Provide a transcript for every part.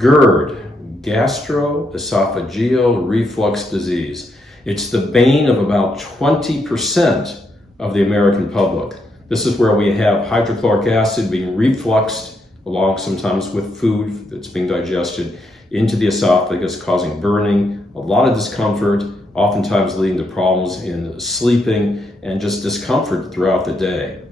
GERD, gastroesophageal reflux disease. It's the bane of about 20% of the American public. This is where we have hydrochloric acid being refluxed along sometimes with food that's being digested into the esophagus, causing burning, a lot of discomfort, oftentimes leading to problems in sleeping and just discomfort throughout the day.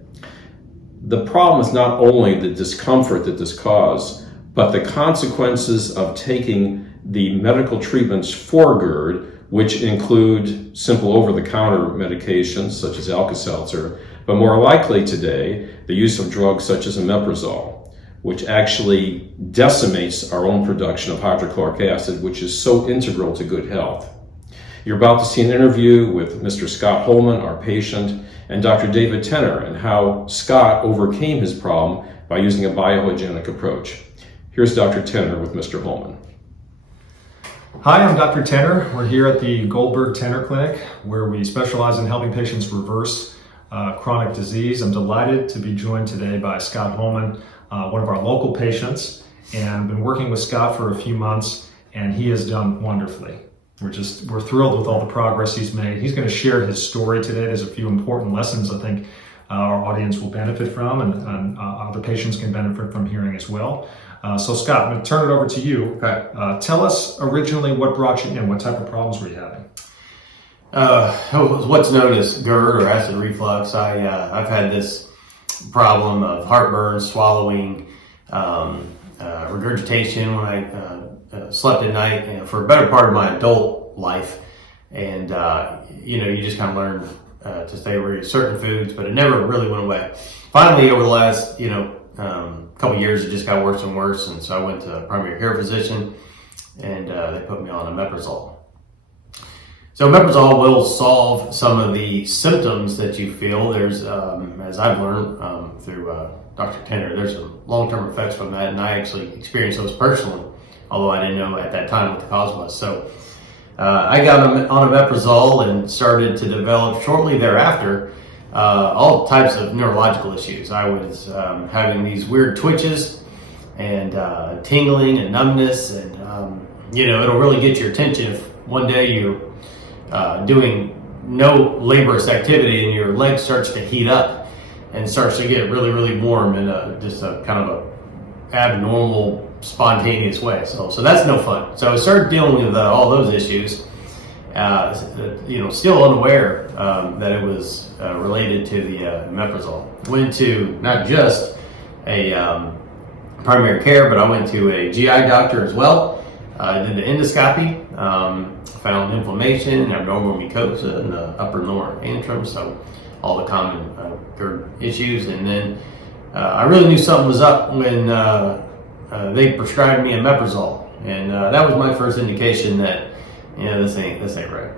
The problem is not only the discomfort that this causes, but the consequences of taking the medical treatments for GERD, which include simple over-the-counter medications such as Alka-Seltzer, but more likely today, the use of drugs such as omeprazole, which actually decimates our own production of hydrochloric acid, which is so integral to good health. You're about to see an interview with Mr. Scott Holman, our patient, and Dr. David Tener, and how Scott overcame his problem by using a biohygienic approach. Here's Dr. Tener with Mr. Holman. Hi, I'm Dr. Tener. We're here at the Goldberg Tener Clinic, where we specialize in helping patients reverse chronic disease. I'm delighted to be joined today by Scott Holman, one of our local patients, and I've been working with Scott for a few months, and he has done wonderfully. We're thrilled with all the progress he's made. He's going to share his story today. There's a few important lessons I think our audience will benefit from, and other patients can benefit from hearing as well. So Scott, I'm going to turn it over to you. Okay. Tell us originally what brought you in. What type of problems were you having? What's known as GERD or acid reflux. I've had this problem of heartburn, swallowing, regurgitation when I slept at night, for a better part of my adult life. And, you just kind of learn to stay away from certain foods, but it never really went away. Finally, over the last, couple of years, it just got worse and worse. And so I went to a primary care physician, and they put me on omeprazole. So omeprazole will solve some of the symptoms that you feel. There's, as I've learned through Dr. Tener, there's some long-term effects from that, and I actually experienced those personally, although I didn't know at that time what the cause was. So I got on omeprazole and started to develop shortly thereafter all types of neurological issues. I was having these weird twitches and tingling and numbness, and it'll really get your attention if one day you're doing no laborious activity and your leg starts to heat up and starts to get really, really warm in just a kind of a abnormal, spontaneous way. So that's no fun. So I started dealing with all those issues, still unaware that it was related to the omeprazole. Went to not just a primary care, but I went to a GI doctor as well. I did the endoscopy, found inflammation, abnormal mucosa in the upper lower antrum, so all the common GERD issues. And then I really knew something was up when they prescribed me omeprazole, and that was my first indication that this ain't right.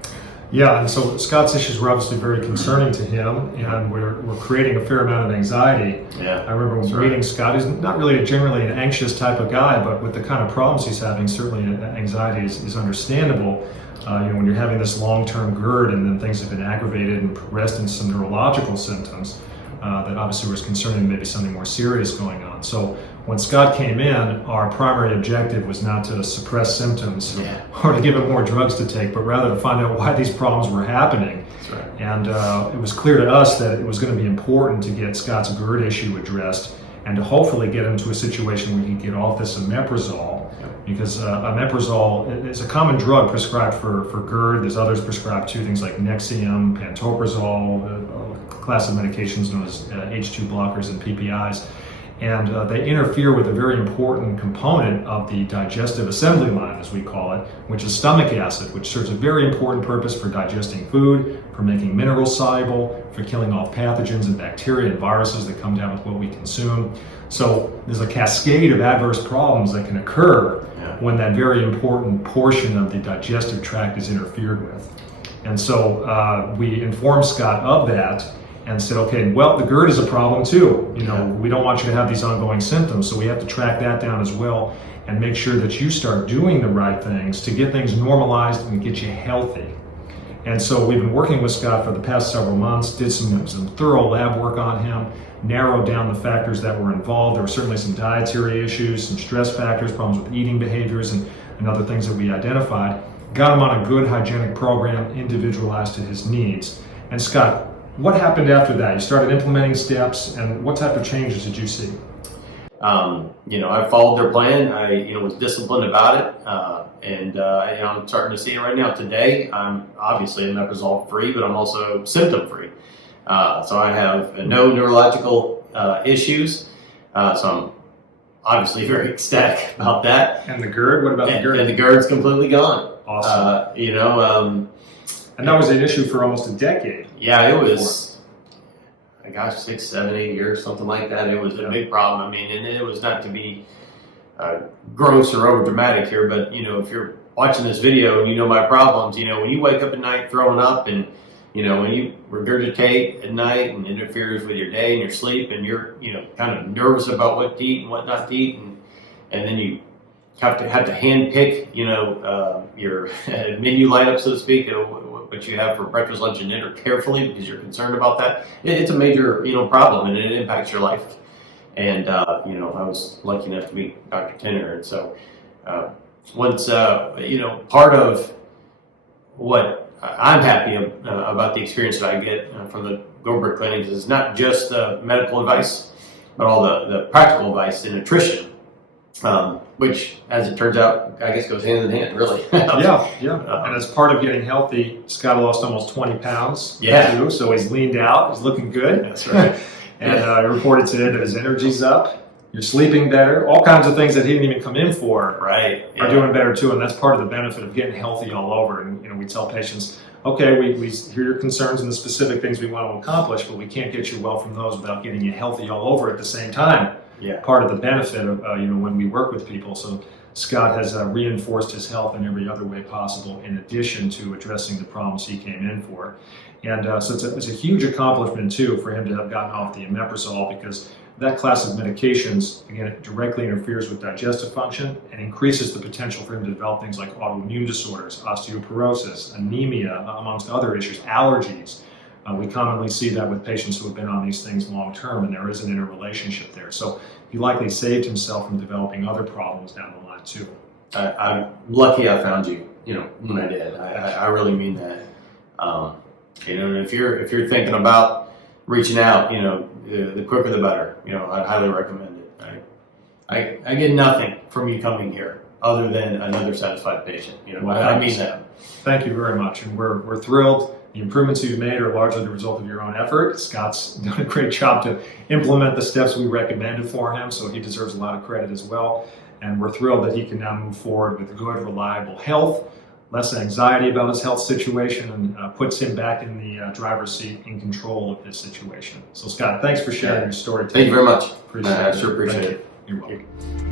Yeah, and so Scott's issues were obviously very concerning to him, and we're creating a fair amount of anxiety. Yeah, I remember meeting Scott. He's not really generally an anxious type of guy, but with the kind of problems he's having, certainly anxiety is understandable. When you're having this long-term GERD and then things have been aggravated and progressed into some neurological symptoms, that obviously was concerning maybe something more serious going on. So when Scott came in, our primary objective was not to suppress symptoms or to give him more drugs to take, but rather to find out why these problems were happening. That's right. And it was clear to us that it was going to be important to get Scott's GERD issue addressed and to hopefully get him to a situation where he could get off this omeprazole, because omeprazole is a common drug prescribed for GERD. There's others prescribed too, things like Nexium, pantoprazole, a class of medications known as H2 blockers and PPIs. And they interfere with a very important component of the digestive assembly line, as we call it, which is stomach acid, which serves a very important purpose for digesting food, for making minerals soluble, for killing off pathogens and bacteria and viruses that come down with what we consume. So there's a cascade of adverse problems that can occur when that very important portion of the digestive tract is interfered with. And so we informed Scott of that and said, okay, well, the GERD is a problem too. We don't want you to have these ongoing symptoms, so we have to track that down as well and make sure that you start doing the right things to get things normalized and get you healthy. And so we've been working with Scott for the past several months, did some thorough lab work on him, narrowed down the factors that were involved. There were certainly some dietary issues, some stress factors, problems with eating behaviors, and other things that we identified. Got him on a good hygienic program, individualized to his needs. And Scott, what happened after that? You started implementing steps, and what type of changes did you see? I followed their plan. I, was disciplined about it, I'm starting to see it right now. Today, I'm obviously omeprazole free, but I'm also symptom free. So I have no neurological issues. So I'm obviously very ecstatic about that. And the GERD? What about the GERD? And the GERD's completely gone. Awesome. And that was an issue for almost a decade. Yeah, it was, 6, 7, 8 years, something like that. It was a big problem. I mean, and it was not to be gross or over dramatic here, but if you're watching this video and you know my problems, when you wake up at night throwing up, and when you regurgitate at night and interferes with your day and your sleep, and you're kind of nervous about what to eat and what not to eat, and then you have to hand pick your menu lineup, so to speak, what you have for breakfast, lunch, and dinner carefully because you're concerned about that. It's a major problem, and it impacts your life. And I was lucky enough to meet Dr. Tener, and so once part of what I'm happy about the experience that I get from the Goldberg Clinic is not just the medical advice, but all the practical advice in nutrition. Which, as it turns out, I guess goes hand in hand, really. Yeah. And as part of getting healthy, Scott lost almost 20 pounds. Yeah. Too, so he's leaned out. He's looking good. That's right. And he reported today that his energy's up. You're sleeping better. All kinds of things that he didn't even come in for are doing better too. And that's part of the benefit of getting healthy all over. And we tell patients, okay, we hear your concerns and the specific things we want to accomplish, but we can't get you well from those without getting you healthy all over at the same time. Yeah. Part of the benefit of when we work with people. So Scott has reinforced his health in every other way possible, in addition to addressing the problems he came in for. And so it's a huge accomplishment too for him to have gotten off the omeprazole, because that class of medications, again, it directly interferes with digestive function and increases the potential for him to develop things like autoimmune disorders, osteoporosis, anemia, amongst other issues, allergies. We commonly see that with patients who have been on these things long term, and there is an interrelationship there. So he likely saved himself from developing other problems down the line too. I'm lucky I found you, when I did. I really mean that. And if you're thinking about reaching out, the quicker the better. I'd highly recommend it. I get nothing from you coming here other than another satisfied patient. I mean that. Thank you very much, and we're thrilled. The improvements you've made are largely the result of your own effort. Scott's done a great job to implement the steps we recommended for him, so he deserves a lot of credit as well. And we're thrilled that he can now move forward with good, reliable health, less anxiety about his health situation, and puts him back in the driver's seat in control of his situation. So Scott, thanks for sharing your story today. Thank you very much. Appreciate it. I sure appreciate it. You're welcome.